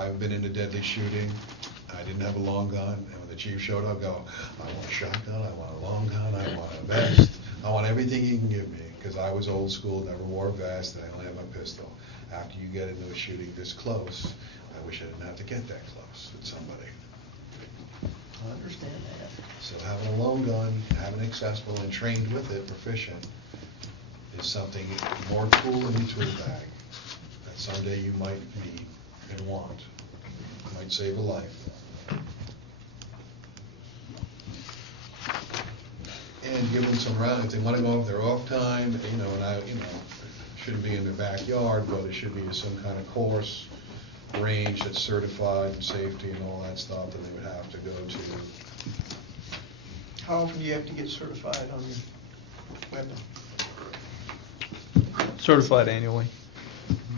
I've been in a deadly shooting. I didn't have a long gun, and when the chief showed up, I want a shotgun, I want a long gun, I want a vest, I want everything you can give me, because I was old school, never wore a vest, and I only had my pistol. After you get into a shooting this close, I wish I didn't have to get that close with somebody. I understand that. So having a long gun, having it accessible and trained with it, proficient, is something more tool in your tool bag that someday you might need and want. Might save a life. And give them some round, if they want to go off their off time, shouldn't be in their backyard, but it should be some kind of course, range that's certified in safety and all that stuff that they would have to go to. How often do you have to get certified on your weapon? Certified annually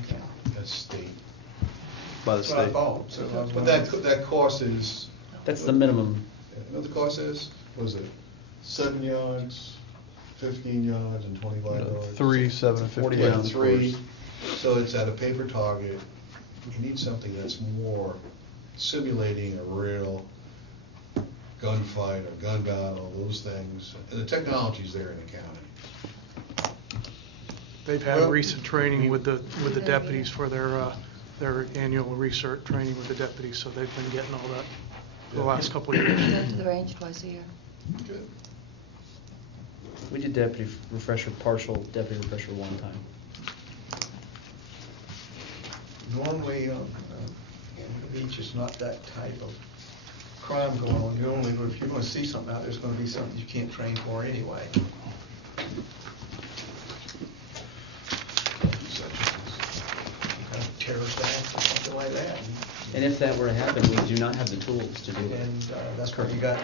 Okay. That's state. by the That's what I state. thought. So I was But wondering- that cost is, That's the minimum. you know what the cost is? What is it? 7 yards, 15 yards, and 25 yards? 3, 7, and 40 15. rounds. 3, so it's at a paper target. You need something that's more simulating a real gunfight or gun battle, those things. And the technology's there in the county. They've had Well, recent training with the deputies for their annual research training with the deputies, so they've been getting all that the last couple of Go years. to the range twice a year. Good. We did partial deputy refresher one time. Normally, in the beach, it's not that type of crime going on. Normally, if you're going to see something out there, there's going to be something you can't train for anyway. Kind of terrorist acts or something like that. And if that were to happen, we do not have the tools to do it. And that's where you got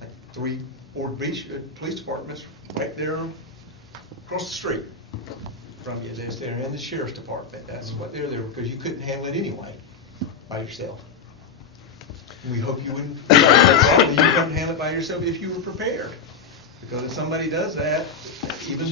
like 3 Fort Beach police departments right there across the street from you. They're in the sheriff's department. That's what they're there, because you couldn't handle it anyway by yourself. We hope you wouldn't, you couldn't handle it by yourself if you were prepared. Because if somebody does that, even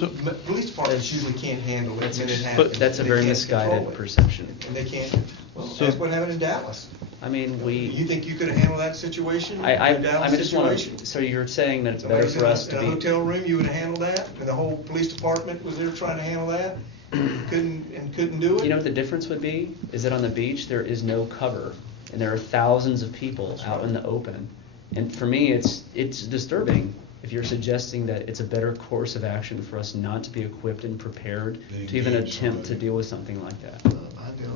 police departments usually can't handle it when it happens. But that's a They very can't control misguided it. perception. And they can't, well, So- that's what happened in Dallas. I mean, You think you could have handled that situation? I the Dallas just want situation? to, so you're saying that it's better Somebody's for us in a to be. hotel room, you would have handled that, and the whole police department was there trying to handle that, couldn't do it? You know what the difference would be? Is that on the beach, there is no cover, and there are thousands of people out in the open. And for me, it's disturbing if you're suggesting that it's a better course of action for us not to be equipped and prepared to even Engage attempt to somebody. deal with something like that. I do,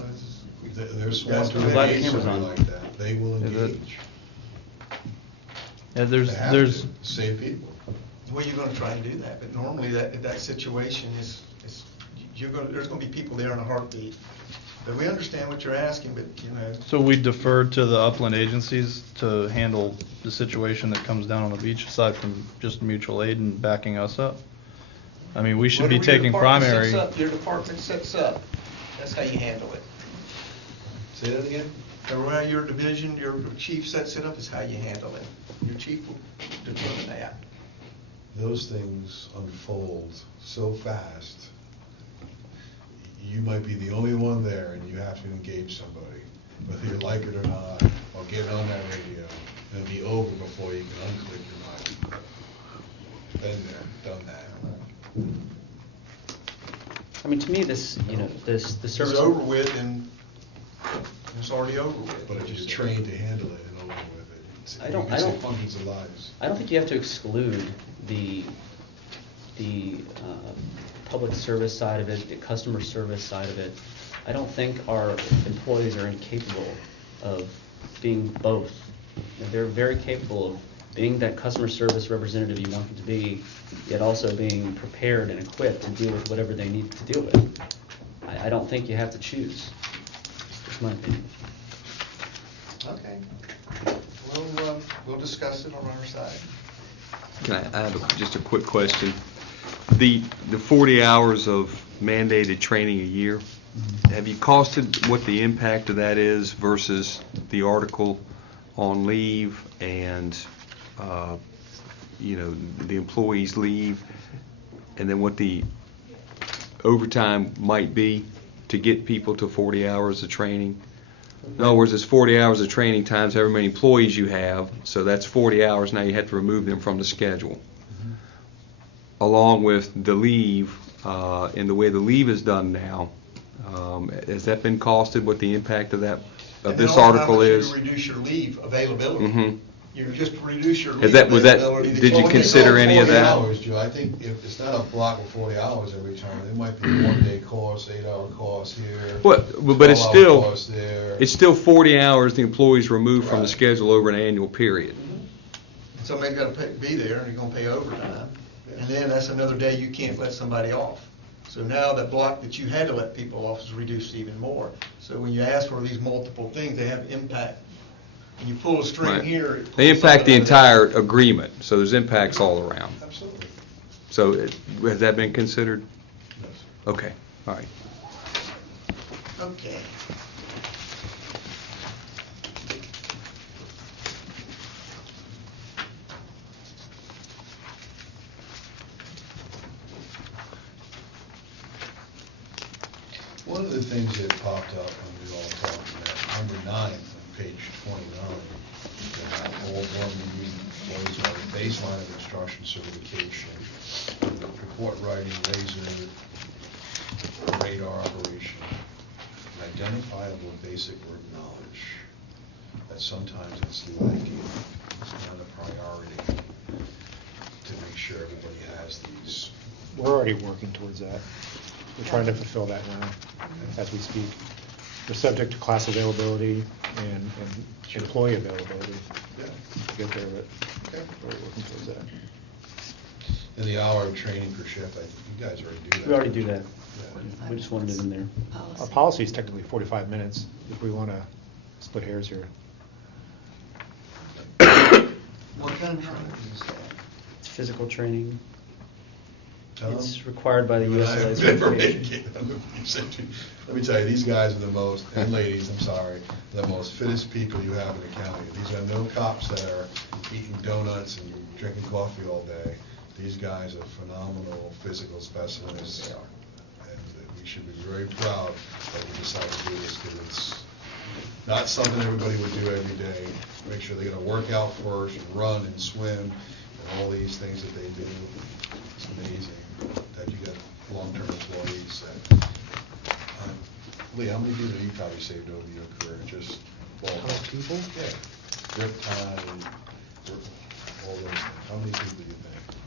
There's That's swans what who glad the engage camera's somebody on. like that. They will Is it- engage. Yeah, They have there's, to save people. well, you're gonna try and do that, but normally that situation is, there's gonna be people there in a heartbeat. But we understand what you're asking, but, so we deferred to the upland agencies to handle the situation that comes down on the beach, aside from just mutual aid and backing us up. I mean, we should be whatever your taking department primary. sets up, your department sets up, that's how you handle it. Say that again? Around your division, your chief sets it up, is how you handle it. Your chief will determine that. Those things unfold so fast. You might be the only one there and you have to engage somebody, whether you like it or not, or get on that radio, and it'll be over before you can unclick your mic. Been there, done that. I mean, to me, the It's service. over with, and it's already over with. But if you're trained to handle it and over with it, I don't- you can save hundreds of lives. I don't think you have to exclude the public service side of it, the customer service side of it. I don't think our employees are incapable of being both. They're very capable of being that customer service representative you want them to be, yet also being prepared and equipped to deal with whatever they need to deal with. I don't think you have to choose. That's my opinion. Okay. We'll discuss it on our side. Can I have just a quick question? The 40 hours of mandated training a year, have you costed what the impact of that is versus the article on leave and, the employees' leave, and then what the overtime might be to get people to 40 hours of training? In other words, it's 40 hours of training times however many employees you have, so that's 40 hours, now you have to remove them from the schedule. Along with the leave, and the way the leave is done now, has that been costed, what the impact of that, of this article is? How much you reduce your leave availability. Mhm. You just reduce your Is leave that- was that- availability. did you Well, consider when any of go 40 that? hours, Joe, I think if it's not a block of 40 hours every time, it might be 1-day course, 8-hour course here. But it's 12-hour still, course there. it's still 40 hours the employee's removed from the Right. schedule over an annual period. Somebody's gotta be there, and you're gonna pay overtime, and then that's another day you can't let somebody off. So now that block that you had to let people off is reduced even more. So when you ask for these multiple things, they have impact. When you pull a string Right. here. it They pulls impact the something out. entire agreement, so there's impacts all around. Absolutely. So has that been considered? Yes. Okay, all right. Okay. One of the things that popped up when we were all talking about, number 9 on page 29, about all government employees have a baseline of instruction certification, report writing, laser, radar operation, and identifiable basic work knowledge. That sometimes it's lacking, it's not a priority to make sure everybody has these. We're already working towards that. We're trying to fulfill that now as we speak. We're subject to class availability and employee availability Yeah. to get there, but Okay. we're working towards that. And the hour of training per shift, you guys already do that. We already do that. Yeah. We just wanted it in there. Our policy is technically 45 minutes if we want to split hairs here. What kind of training is that? It's physical training. Tom? It's required by the You and I USLA have never certification. made- Let me tell you, these guys are the most, and ladies, I'm sorry, the most fittest people you have in the county. These are no cops that are eating donuts and drinking coffee all day. These guys are phenomenal physical specimens. And we should be very proud that we decided to do this, because it's not something everybody would do every day. Make sure they're gonna work out first, and run and swim, and all these things that they do. It's amazing that you got long-term employees that, Lee, how many people have you probably saved over your career, just ballpark? How many people? Yeah, grip time, all those things, how many people do you think?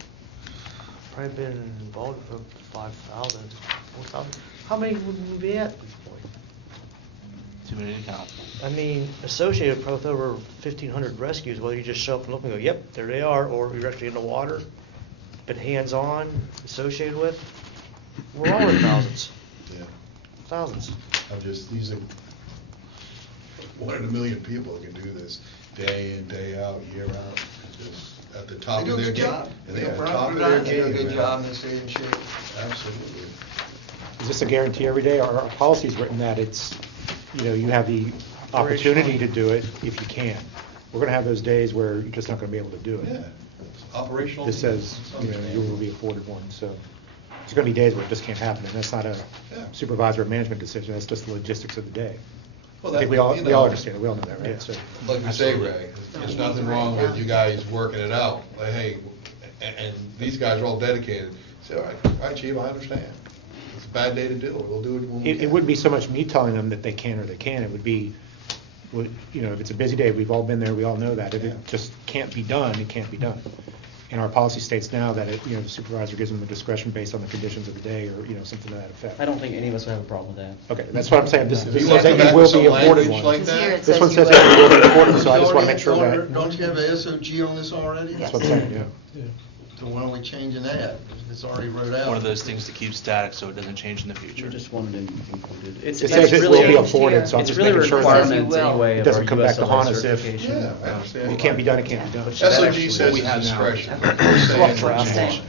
Probably been involved with 5,000, 4,000. How many would we be at this point? Too many to count. I mean, associated probably with over 1,500 rescues, whether you just show up and look and go, yep, there they are, or you're actually in the water, been hands-on, associated with. We're all in thousands, Yeah, thousands. these are 1 in a million people that can do this day in, day out, year out, just at the top They of do a their good game. job. And they are Brian top of their Burdine game, do a good man. job in this area, shape. Absolutely. Is this a guarantee every day? Our policy's written that it's, you have the opportunity to do it if you can. We're going to have those days where you're just not going to be able to do it. Yeah, it's operational. This says, you will be afforded one, so there's going to be days where it just can't happen, and that's not a Yeah. supervisor or management decision, that's just the logistics of the day. Well, I think that- we all you know, understand it, we all know that, Yeah. right? So, Like you say, Ray, there's nothing wrong with you guys working it out, like, hey, and these guys are all dedicated. Say, all right, chief, I understand. It's a bad day to do it, we'll do it when we can. It wouldn't be so much me telling them that they can or they can't, it would be, if it's a busy day, we've all been there, we all know that. If Yeah. it just can't be done, it can't be done. And our policy states now that the supervisor gives them the discretion based on the conditions of the day or, something to that effect. I don't think any of us would have a problem with that. Okay, that's what I'm saying, this If this you says want to come that back you with will some be afforded language like one. Because here that, it This one you says will. that you will be afforded, so I just want to make sure that, Don't you have a SOG on this already? that's what I'm saying, yeah. So why are we changing that? It's already wrote out. One of those things to keep static so it doesn't change in the We future. just wanted it included. It's It says it will be really, afforded, so I'm it's just really making sure required. that requirements It will. anyway it of doesn't our come back to USLA haunt us if certification. Yeah, I understand. it can't be done, it can't be done. SOG says we have it's now. discretion. Same.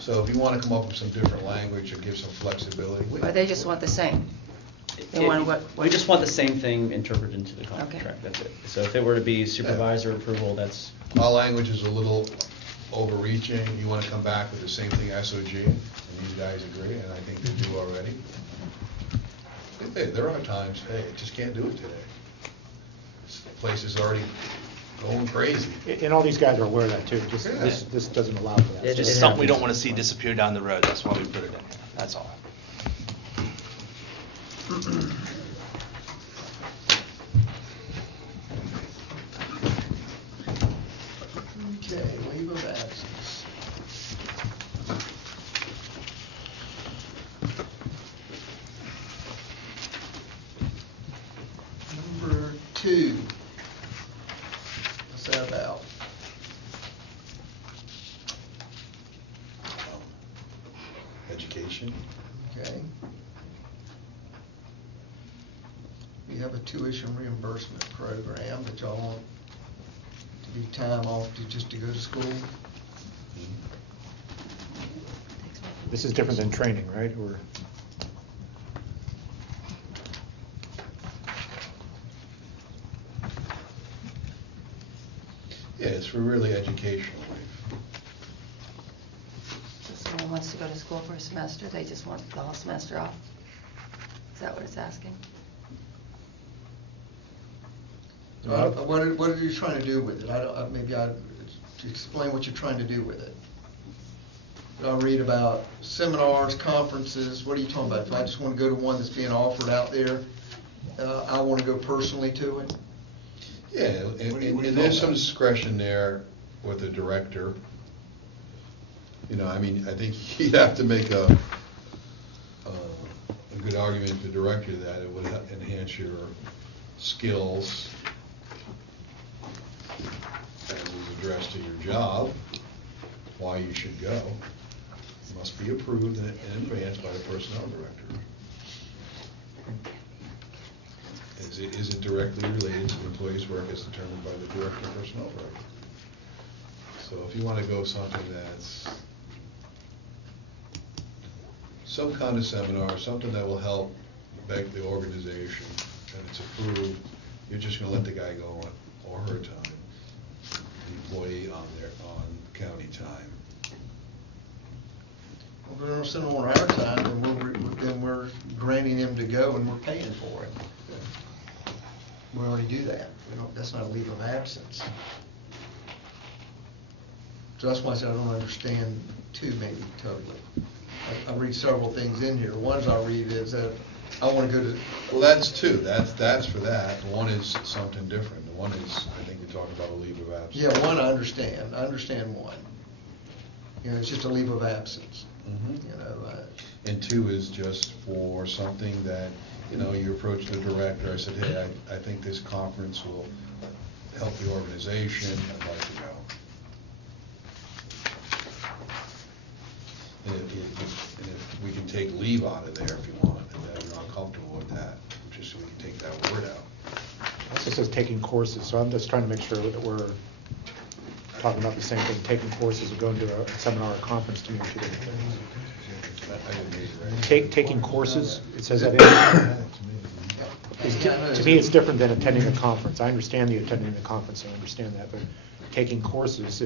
So if you want to come up with some different language or give some flexibility. Or they just want the same? They want what? We just want the same thing interpreted into the Okay. contract, that's it. So if it were to be supervisor approval, that's, Our language is a little overreaching, you want to come back with the same thing SOG, and these guys agree, and I think they do already. Hey, there are times, hey, just can't do it today. The place is already going crazy. And all these guys are aware of that too, just, Yeah. this doesn't allow for that. It It's just something we happens. don't want to see disappear down the road, that's why we put it in here, that's all. Okay, leave of absence. Number 2. What's that about? Education. Okay. We have a tuition reimbursement program that y'all want to be time off just to go to school. This is different than training, right, or? Yeah, it's for really educational. If someone wants to go to school for a semester, they just want the whole semester off? Is that what it's asking? What are you trying to do with it? To explain what you're trying to do with it. I read about seminars, conferences, what are you talking about? If I just want to go to one that's being offered out there, I want to go personally to it? Yeah, and What are you and there's some talking about? discretion there with the director. You know, I mean, I think you'd have to make a good argument to the director that it would enhance your skills as is addressed to your job, why you should go. It must be approved in advance by the personnel director. Is it directly related to the employee's work as determined by the director of personnel director? So if you want to go something that's some kind of seminar, something that will help the organization, and it's approved, you're just gonna let the guy go on, or her time, the employee on county time. Well, if we don't send them on our time, then we're granting him to go and we're paying for it. We already do that. That's not a leave of absence. So that's why I said I don't understand 2 maybe totally. I read several things in here. Ones I read is that I want to go to. Well, that's 2, that's for that. One is something different. The one is, I think you're talking about a leave of absence. Yeah, one I understand one. You know, it's just a leave of absence. Mhm. You know, And 2 is just for something that, you know, you approach the director, I said, hey, I think this conference will help the organization, I'd like to go. And if we can take leave out of there if you want, and then you're not comfortable with that, just so we can take that word out. It says taking courses, so I'm just trying to make sure that we're talking about the same thing, taking courses or going to a seminar or conference to me, or 2 different things. I didn't read it right. Taking courses, it says that to me, it's different than attending a conference. I understand the attending the conference, I understand that, but taking courses,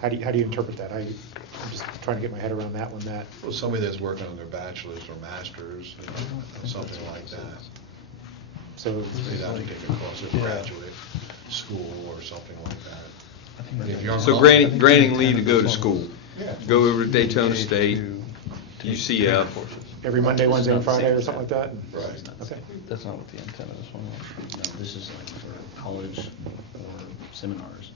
how do you interpret that? I'm just trying to get my head around that one, Well, somebody that's working on their bachelor's or master's, you know, something like that. so. They'd have to take a course at graduate school or something like that. But if you're So on- granting leave to go to school, Yeah. go over to Daytona State, Take UCF. courses. Every Monday, Wednesday, and Friday, or something like that? Right. Okay. That's not what the intent of this one was. No, this is like for college or seminars.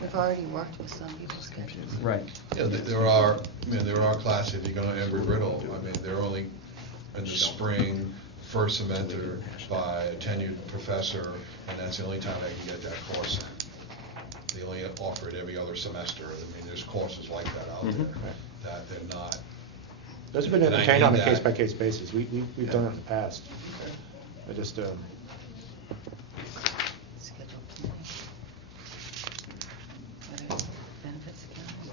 We've already worked with some people's schedules. Right. Yeah, there are classes, if you go to Embry-Riddle, I mean, they're only in the spring, first semester by a tenured professor, and that's the only time they can get that course in. They only offer it every other semester. I mean, there's courses like that out there, that they're not. Those have been And I entertained on a need that. case-by-case basis. We've done it in the past. I just, Schedule committee. Whether it's benefits accounting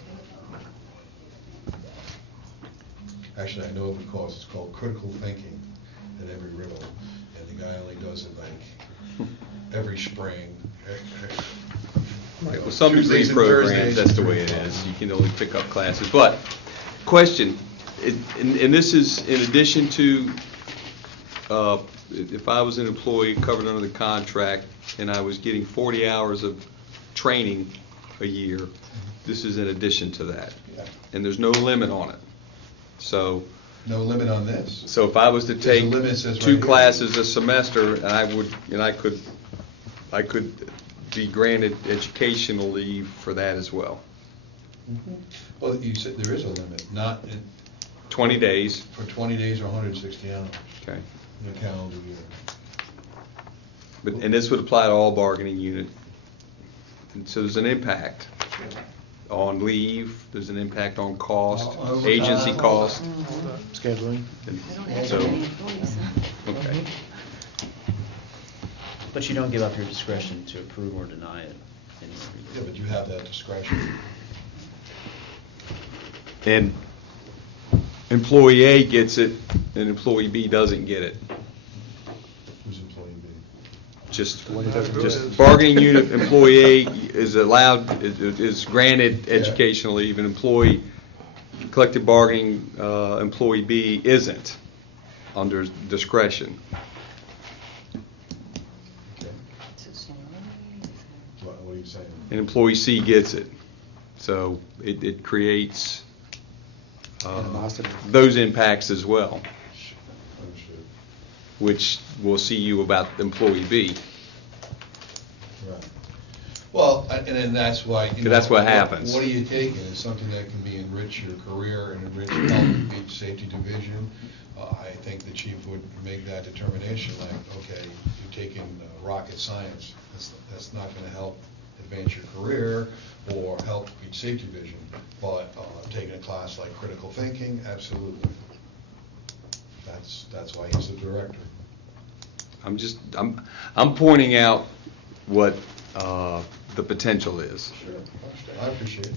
too. Actually, I know of a course, it's called Critical Thinking at Embry-Riddle, and the guy only does it like every spring. Right, well, some Tuesdays degree and programs, Thursdays. that's the way it is. You can only pick up classes. But, question, And this is in addition to, if I was an employee covered under the contract and I was getting 40 hours of training a year, this is in addition to that. Yeah. And there's no limit on it. So, No limit on this? so if I was to There's a take limit, it says right 2 here. classes a semester, and I could be granted educational leave for that as well. Well, you said there is a limit, not 20 days, for 20 days or 160 hours okay. in a calendar year. And this would apply to all bargaining unit. And so there's an impact on leave, there's an impact on cost, Overtime. agency cost. Scheduling. and I don't have so- any employees. Okay. But you don't give up your discretion to approve or deny it anywhere. Yeah, but you have that discretion. And employee A gets it, and employee B doesn't get it. Who's employee B? Just bargaining unit employee A is allowed, is granted educational leave, and employee, collective bargaining employee B isn't under discretion. Okay. What are you saying? And employee C gets it. So it creates Animosity. those impacts as well, Understood. which we'll see you about employee B. Right. Well, and then that's why, you know. That's what happens. What are you taking? Is something that can be enrich your career and enrich your health and beach safety division? I think the chief would make that determination, like, okay, you're taking rocket science. That's not gonna help advance your career or help beach safety division. But taking a class like critical thinking, absolutely. That's why he's the director. I'm pointing out what the potential is. Sure. I appreciate it.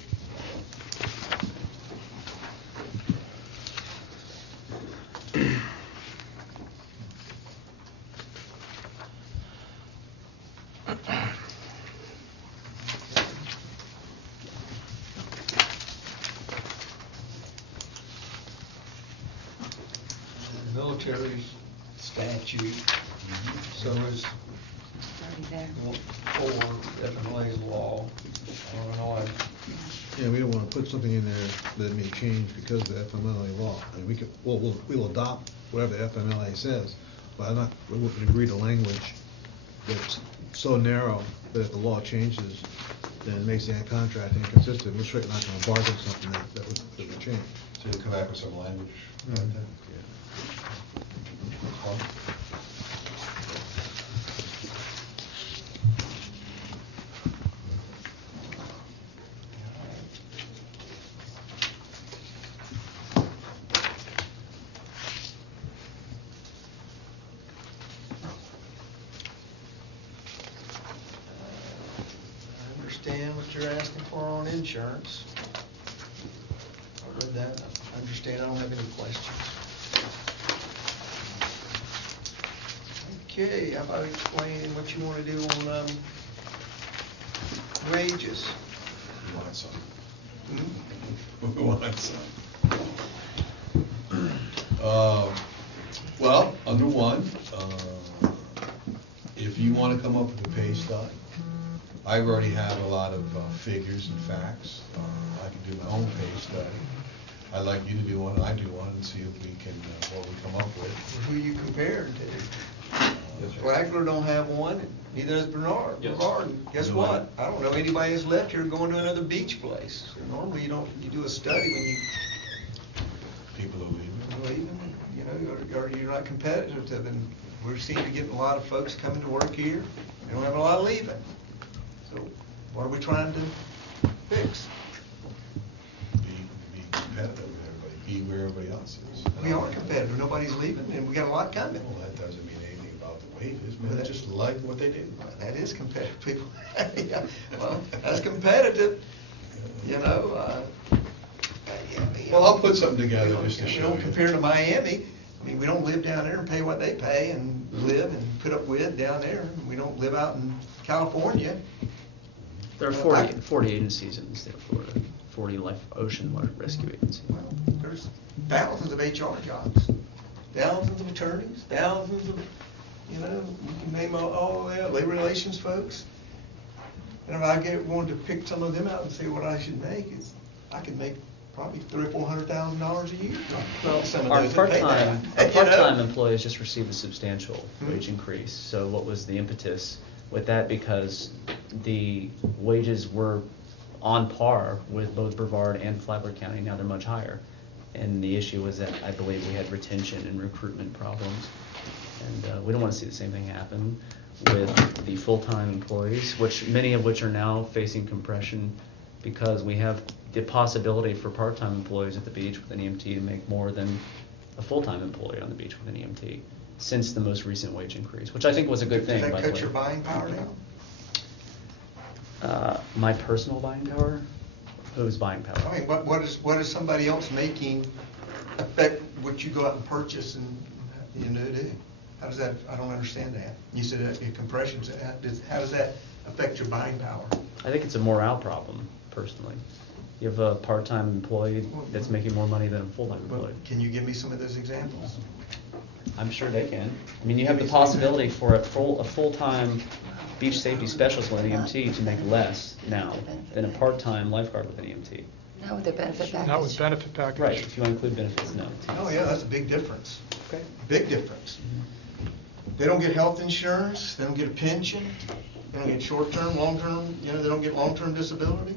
The military statute, so is Already there. for FMLA law, Illinois. Yeah, we don't want to put something in there that may change because of the FMLA law. And we could, we'll adopt whatever the FMLA says, but we wouldn't agree to language that's so narrow that if the law changes, then it makes the contract inconsistent. We're certainly not going to bargain something that would change. So you come back with some language like that? Fine. I understand what you're asking for on insurance. I read that, I understand, I don't have any questions. Okay, how about explaining what you want to do on wages? We want some. Hmm? We want some. Well, under one, if you want to come up with a pay study, I already have a lot of figures and facts. I can do my own pay study. I'd like you to do one, and I do one, and see if we can, what we come up with. Who you compared to? Flagler don't have one, and neither does Bernard. Bernard, and guess what? I don't know anybody that's left here going to another beach place. So normally you do a study when you People who leave. leave, you know, or you're not competitive to them. We seem to get a lot of folks coming to work here. We don't have a lot leaving. So what are we trying to fix? Be competitive with everybody, be where everybody else is. We are competitive. Nobody's leaving, and we got a lot coming. Well, that doesn't mean anything about the wages, man, just like what they do. That is competitive, people. Yeah, well, that's competitive, you know. Well, I'll put something together just to We show don't you. compare to Miami. I mean, we don't live down there and pay what they pay and live and put up with down there. We don't live out in California. There are 40 agencies in the state of Florida, 40 ocean rescue agency. Well, there's thousands of HR jobs, thousands of attorneys, thousands of, you can name all that, labor relations folks. And if I wanted to pick some of them out and say what I should make, I could make probably $300,000 or $400,000 a year. Well, Some of our those that pay that, part-time employees just received a substantial Mhm. wage increase. So what was the impetus with that? Because the wages were on par with both Brevard and Flagler County. Now they're much higher. And the issue was that I believe we had retention and recruitment problems. And we don't want to see the same thing happen with the full-time employees, many of which are now facing compression because we have the possibility for part-time employees at the beach with an EMT to make more than a full-time employee on the beach with an EMT since the most recent wage increase, which I think was a good thing, Does by that the way. cut your buying power down? My personal buying power? Whose buying power? I mean, what is somebody else making affect what you go out and purchase and, do? How does that, I don't understand that. You said compressions, how does that affect your buying power? I think it's a morale problem, personally. You have a part-time employee that's making more money than a full-time employee. Can you give me some of those examples? I'm sure they can. I mean, you have the possibility for a full-time beach safety specialist with an EMT to make less now than a part-time lifeguard with an EMT. Not with the benefit package. Not with benefit package. Right, if you include benefits, no. Oh, yeah, that's a big difference. Okay. Big difference. They don't get health insurance, they don't get a pension, they don't get short-term, long-term, they don't get long-term disability.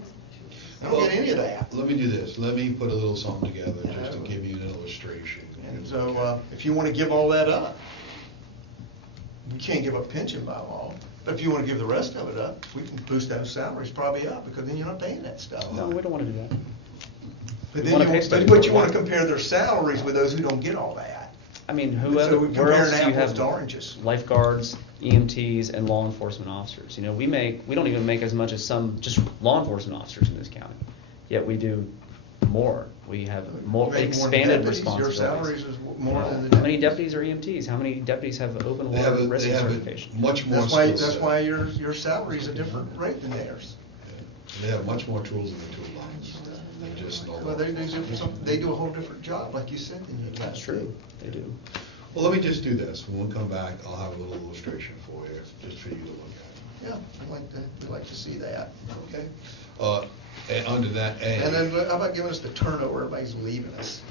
They don't get any of that. Let me do this, let me put a little something together just to give you an illustration. And so, if you want to give all that up, you can't give up pension by law, but if you want to give the rest of it up, we can boost those salaries probably up, because then you're not paying that stuff. No, we don't want to do that. But We wanna pay then stuff but for you want to work. compare their salaries with those who don't get all that. I mean, So whoever, we're where else do comparing you apples have to oranges. lifeguards, EMTs, and law enforcement officers? We don't even make as much as some just law enforcement officers in this county. Yet we do more. We have You more make more than expanded deputies, responsibilities. Your salaries is more than the How many deputies. deputies are EMTs? How many deputies have open They water have rescue a certification? much more That's why, skill that's set. why your salary is a different rate than theirs. They have much more tools in the toolbox than just no. Well, they do a whole different job, like you said, than you. That's true. They do. Well, let me just do this. When we come back, I'll have a little illustration for you, just for you to look at. Yeah, we'd like to see that. Okay? And under that A. And then how about giving us the turnover, everybody's leaving us?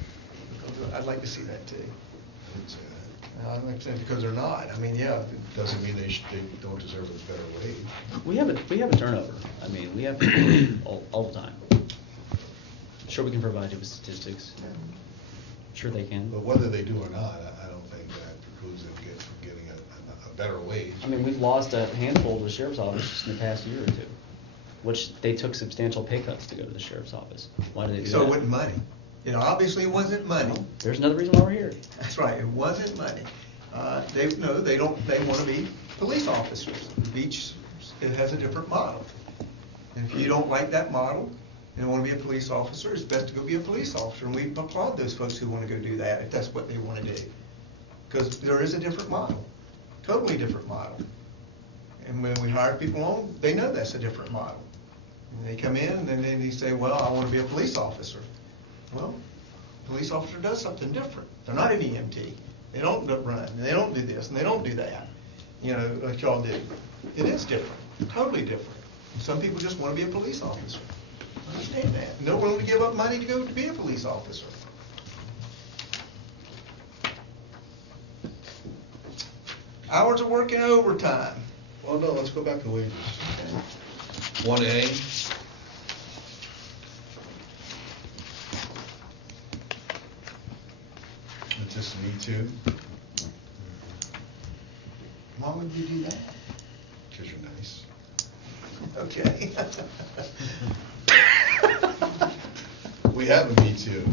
I'd like to see that too. I didn't say that. I'm not saying because they're not, I mean, yeah. Doesn't mean they don't deserve a better wage. We have a turnover. I mean, we have people all the time. Sure, we can provide you with statistics. Sure they can. But whether they do or not, I don't think that precludes them from getting a better wage. I mean, we've lost a handful to the sheriff's office just in the past year or two, which they took substantial pay cuts to go to the sheriff's office. Why did they do that? So it wasn't money. Obviously it wasn't money. There's another reason why we're here. That's right, it wasn't money. They want to be police officers. The beach, it has a different model. And if you don't like that model, and want to be a police officer, it's best to go be a police officer. And we applaud those folks who want to go do that, if that's what they want to do. Because there is a different model, totally different model. And when we hire people on, they know that's a different model. And they come in and then they say, well, I want to be a police officer. Well, a police officer does something different. They're not an EMT. They don't run, and they don't do this, and they don't do that, like y'all do. It is different, totally different. Some people just want to be a police officer. I understand that. And they're willing to give up money to go to be a police officer. Hours of work and overtime. Well, no, let's go back to wages. 1A. It's just me too, Why would you do that? because you're nice. Okay. We have a Me Too,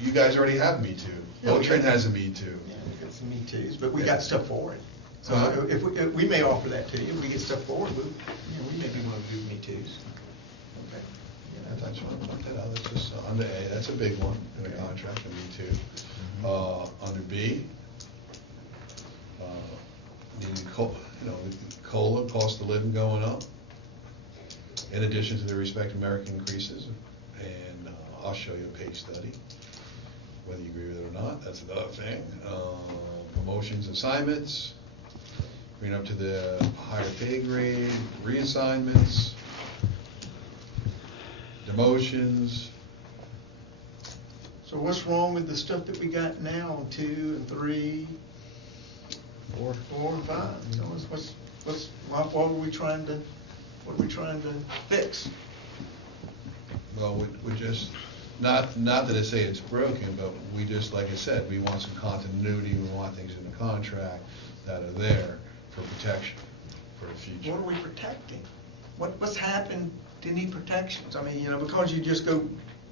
you guys already have Me Too. Yeah, we Motrin got- has a Me Too. Yeah, we got some Me Too's, but we Yeah. got stuff for it. So Uh-huh. if we may offer that to you, if we get stuff for it, we may be willing to do Me Too's. Okay. Yeah, that's what I pointed out, that's just under A, that's a big one in the contract, a Me Too. Under B, the COLA, cost of living going up, in addition to the respective merit increases. And I'll show you a pay study. Whether you agree with it or not, that's another thing. Promotions, assignments, bring up to the higher pay grade, reassignments, demotions. So what's wrong with the stuff that we got now on 2 and 3, 4 and 5? So what are we trying to fix? Well, we just, not that I say it's broken, but we just, like I said, we want some continuity, we want things in the contract that are there for protection for the future. What are we protecting? What's happened to any protections? I mean, you know, because you just go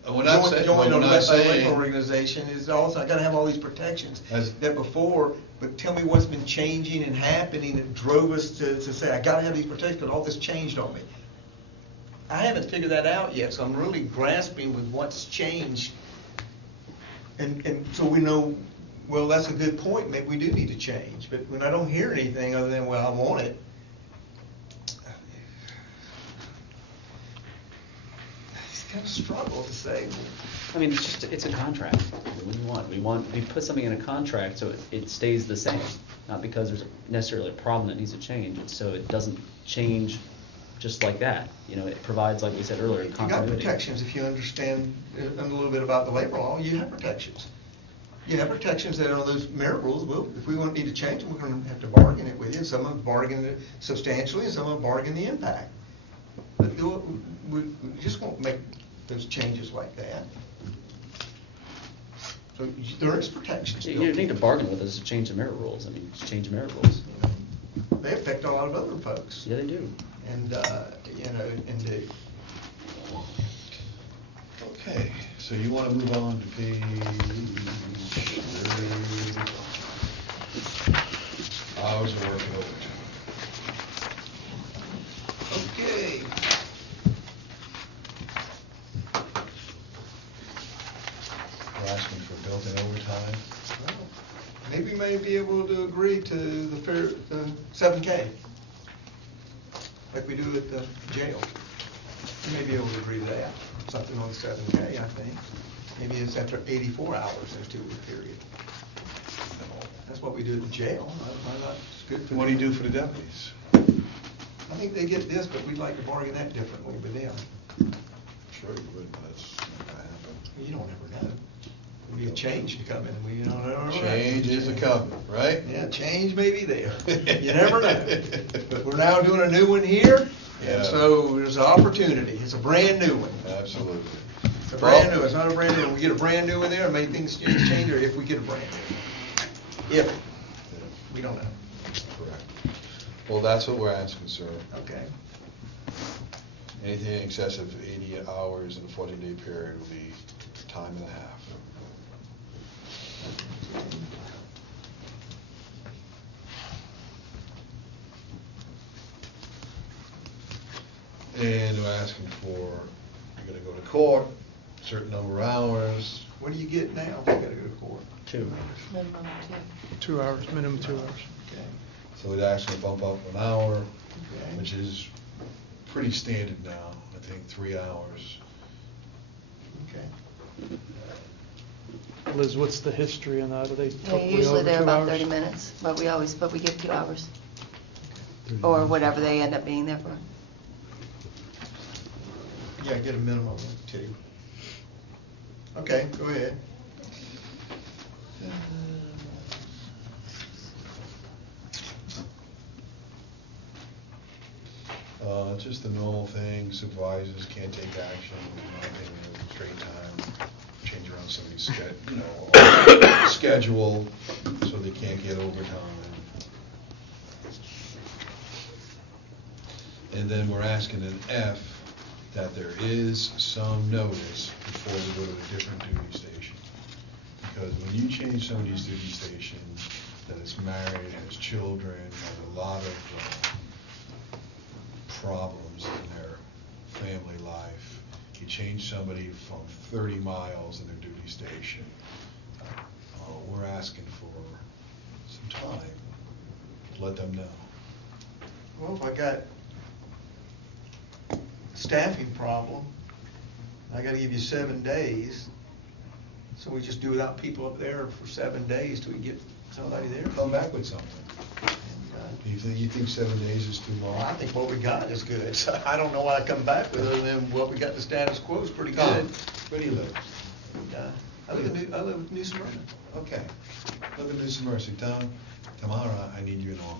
We're not saying- join we're a not saying- labor organization, is also, I gotta have all these protections As- that before, but tell me what's been changing and happening that drove us to say, I gotta have these protections, because all this changed on me. I haven't figured that out yet, so I'm really grasping with what's changed. And so we know, well, that's a good point, maybe we do need to change, but when I don't hear anything other than, well, I want it, I kind of struggle to say, I mean, it's a contract. What do you want? We put something in a contract so it stays the same, not because there's necessarily a problem that needs to change, it's so it doesn't change just like that. You know, it provides, like we said earlier, you got continuity. protections. If you understand a little bit about the labor law, you have protections. You have protections that are those merit rules. Well, if we need to change them, we're going to have to bargain it with you. Some of them bargain it substantially, and some of them bargain the impact. But we just won't make those changes like that. So there is protections. You don't need to bargain with us to change the merit rules. I mean, just change the merit rules. They affect a lot of other folks. Yeah, they do. And, you know, indeed. Okay, so you want to move on to page 30. Hours of work and overtime. Okay. We're asking for built-in overtime. Well, maybe we may be able to agree to the 7K, like we do at the jail. We may be able to agree to that, something on 7K, I think. Maybe it's after 84 hours in a 2-week period. That's what we do at the jail. Why not? It's good for What do you them. do for the deputies? I think they get this, but we'd like to bargain that differently with them. Sure you would, but that's not going to happen. You don't ever know. Maybe a change to come in, we don't know. Change is a coming, right? Yeah, change may be there. You never know. But we're now doing a new one here, Yeah. and so there's an opportunity. It's a brand new one. Absolutely. It's a brand new, it's not a brand new one. We get a brand new one there, and make things change, or if we get a brand new. If, we don't know. Correct. Well, that's what we're asking, sir. Okay. Anything in excess of 80 hours in a 14-day period will be time and a half. And we're asking for, you're gonna go to court, certain number of hours. What do you get now if you gotta go to court? 2. Minimum 2 hours, minimum 2 hours. Okay. So it actually bump up an hour, Okay. which is pretty standard now, I think 3 hours. Okay. Liz, what's the history on that? Are they Yeah, typically usually over they're 2 about hours? 30 minutes, but we give 2 hours. Or whatever they end up being there for. Yeah, get a minimum of 2. Okay, go ahead. Just the normal thing, supervisors can't take action, not taking straight time, change around somebody's schedule, so they can't get overtime. And then we're asking in F that there is some notice before we go to a different duty station. Because when you change somebody's duty station, that is married, has children, has a lot of problems in their family life. You change somebody from 30 miles in their duty station. We're asking for some time to let them know. Well, if I got staffing problem, I gotta give you 7 days. So we just do without people up there for 7 days till we get somebody there. Come back with something. And, You think 7 days is too long? well, I think what we got is good. So I don't know what I come back with other than what we got, the status quo is pretty good. Tom, where do you live? I live in New Smyrna. Okay. Live in New Smyrna. Tom, tomorrow I need you in Norman.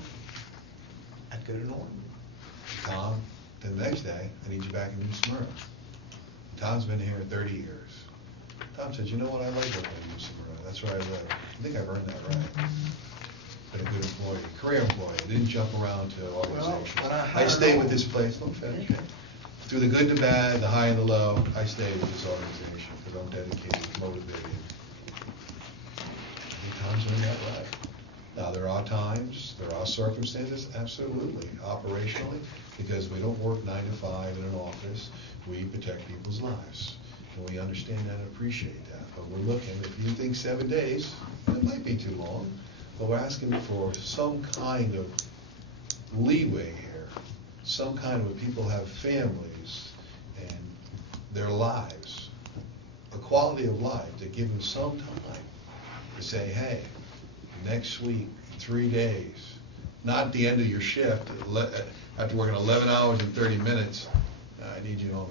I'd go to Norton. Tom, the next day, I need you back in New Smyrna. Tom's been here 30 years. Tom says, you know what, I like working in New Smyrna. That's where I live. I think I've earned that right. Been a good employee, career employee. Didn't jump around to organizations. when I I hired stayed on- with this place. Let me finish. Okay. Through the good, the bad, the high and the low, I stayed with this organization because I'm dedicated, motivated. I think Tom's doing that right. Now, there are times, there are circumstances, absolutely, operationally, because we don't work 9 to 5 in an office, we protect people's lives. And we understand that and appreciate that. But we're looking, if you think 7 days, it might be too long, but we're asking for some kind of leeway here, some kind of, people have families and their lives, a quality of life, to give them some time to say, hey, next week, 3 days, not the end of your shift, after working 11 hours and 30 minutes, I need you home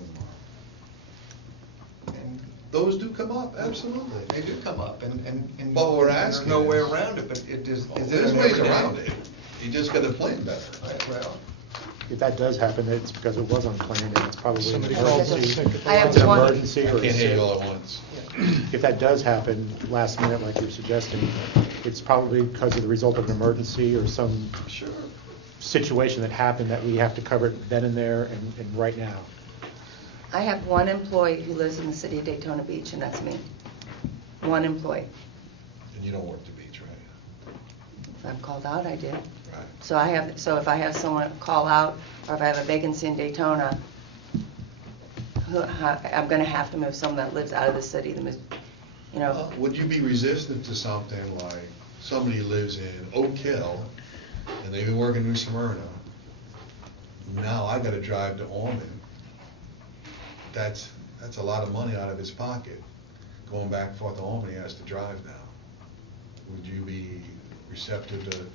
tomorrow. And Those do come up, absolutely. they do come up, and But we're there's asking no way is- around it, but it is. Is it There's an ways everyday? around it, you just gotta plan better. Right, well, If that does happen, it's because it was unplanned and it's probably an Somebody called emergency. sick at the I have It's an one- emergency I or a can't hear sick. you all at once. If that does happen last minute, like you're suggesting, it's probably because of the result of an emergency or some Sure. situation that happened that we have to cover it then and there and right now. I have one employee who lives in the city of Daytona Beach, and that's me. One employee. And you don't work the beach, right? If I'm called out, I do. Right. So if I have someone call out, or if I have a vacancy in Daytona, I'm gonna have to move someone that lives out of the city to move, you know. Would you be resistant to something like somebody lives in Oak Hill and they've been working in New Smyrna, now I gotta drive to Ormond? That's a lot of money out of his pocket. Going back and forth to Ormond, he has to drive now. Would you be receptive to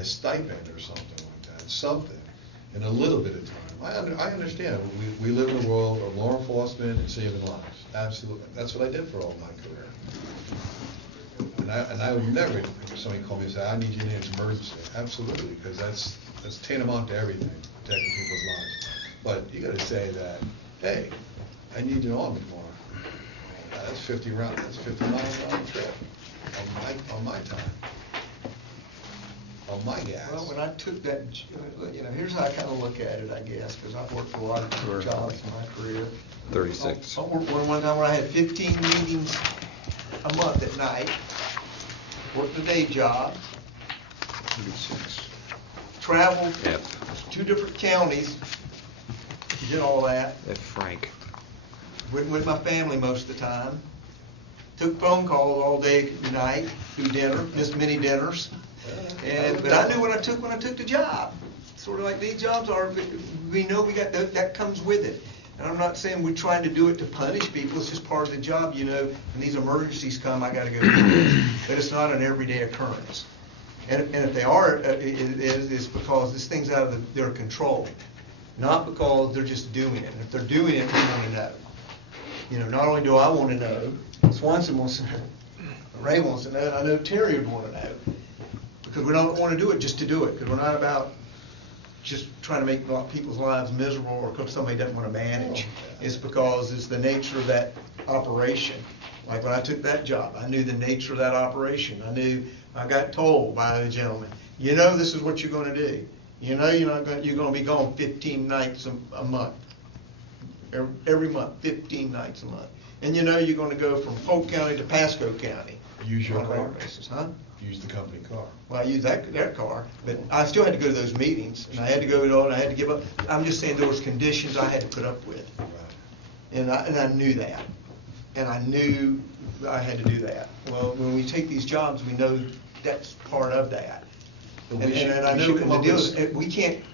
a stipend or something like that? Something, in a little bit of time. I understand, we live in a world of law enforcement and saving lives, absolutely. That's what I did for all my career. And I would never, if somebody called me and said, I need you in an emergency, absolutely, because that's tantamount to everything, protecting people's lives. But you gotta say that, hey, I need you on tomorrow. That's 50 miles round trip on my time. On my gas. well, when I took that, here's how I kind of look at it, I guess, because I've worked for a lot of jobs in my career. 36. I worked one time where I had 15 meetings a month at night, worked a day job, 36. traveled F. 2 different counties, did all that, F. Frank. went with my family most of the time, took phone calls all day and night, do dinner, missed many dinners. But I knew when I took the job. Sort of like these jobs are, we know we got, that comes with it. And I'm not saying we're trying to do it to punish people, it's just part of the job, when these emergencies come, I gotta go do this. But it's not an everyday occurrence. And if they are, it's because this thing's out of their control. Not because they're just doing it. And if they're doing it, we want to know. Not only do I want to know, Swanson wants to know, Ray wants to know, and I know Terry would want to know. Because we don't want to do it just to do it, because we're not about just trying to make people's lives miserable or because somebody doesn't want to manage. It's because it's the nature of that operation. Like when I took that job, I knew the nature of that operation. I got told by the gentleman, this is what you're going to do. You're going to be gone 15 nights a month. Every month, 15 nights a month. And you're going to go from Polk County to Pasco County. Use your on a regular car. basis, huh? Use the company car. Well, I used their car, but I still had to go to those meetings, and I had to go to all, and I had to give up. I'm just saying there was conditions I had to put up with, Right. and I knew that, and I knew I had to do that. Well, when we take these jobs, we know that's part of that. But And I we know should come the up deal with- is,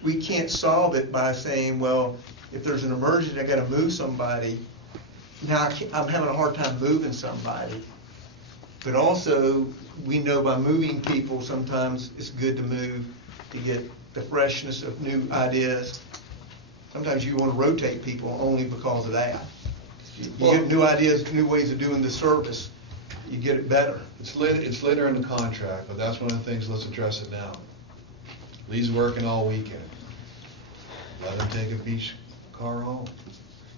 we can't solve it by saying, well, if there's an emergency, I gotta move somebody now I'm having a hard time moving somebody. But also, we know by moving people, sometimes it's good to move to get the freshness of new ideas. Sometimes you want to rotate people only because of that. You get new ideas, new ways of doing the service, you get it better. It's later in the contract, but that's one of the things, let's address it now. Lee's working all weekend. Let him take a beach car home.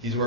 He's working